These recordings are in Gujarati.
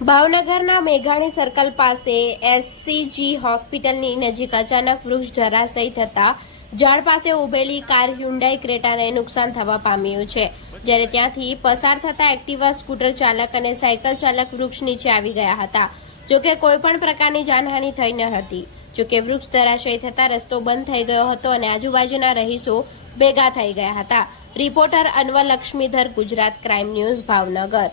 ભાવનગરના મેઘાણી સર્કલ પાસે એસસીજી હોસ્પિટલની નજીક અચાનક વૃક્ષ ધરાશયી થતા ઝાડ પાસે ઉભેલી કાર હ્યુન્ડાઈ ક્રેટાને નુકસાન થવા પામ્યું છે, જ્યારે ત્યાંથી પસાર થતા એક્ટિવા, સ્કૂટર ચાલક અને સાયકલ ચાલક વૃક્ષ નીચે આવી ગયા હતા. જોકે કોઈપણ પ્રકારની જાનહાનિ થઈ ન હતી. જોકે વૃક્ષ ધરાશયી થતા રસ્તો બંધ થઈ ગયો હતો અને આજુબાજુના રહીશો ભેગા થઈ ગયા હતા. Reporter Anwar Laxmidhar, Gujarat crime news, Bhavnagar.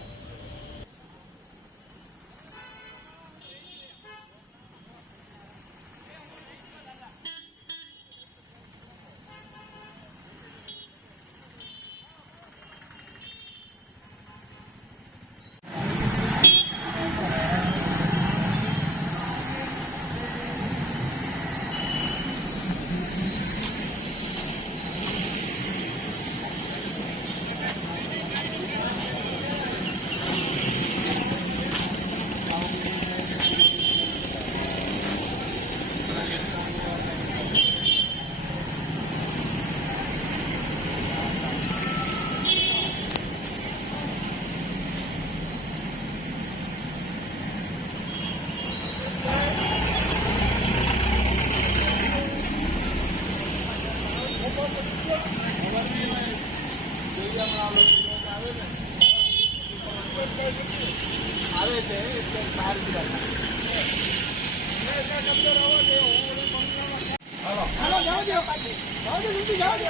જાઓ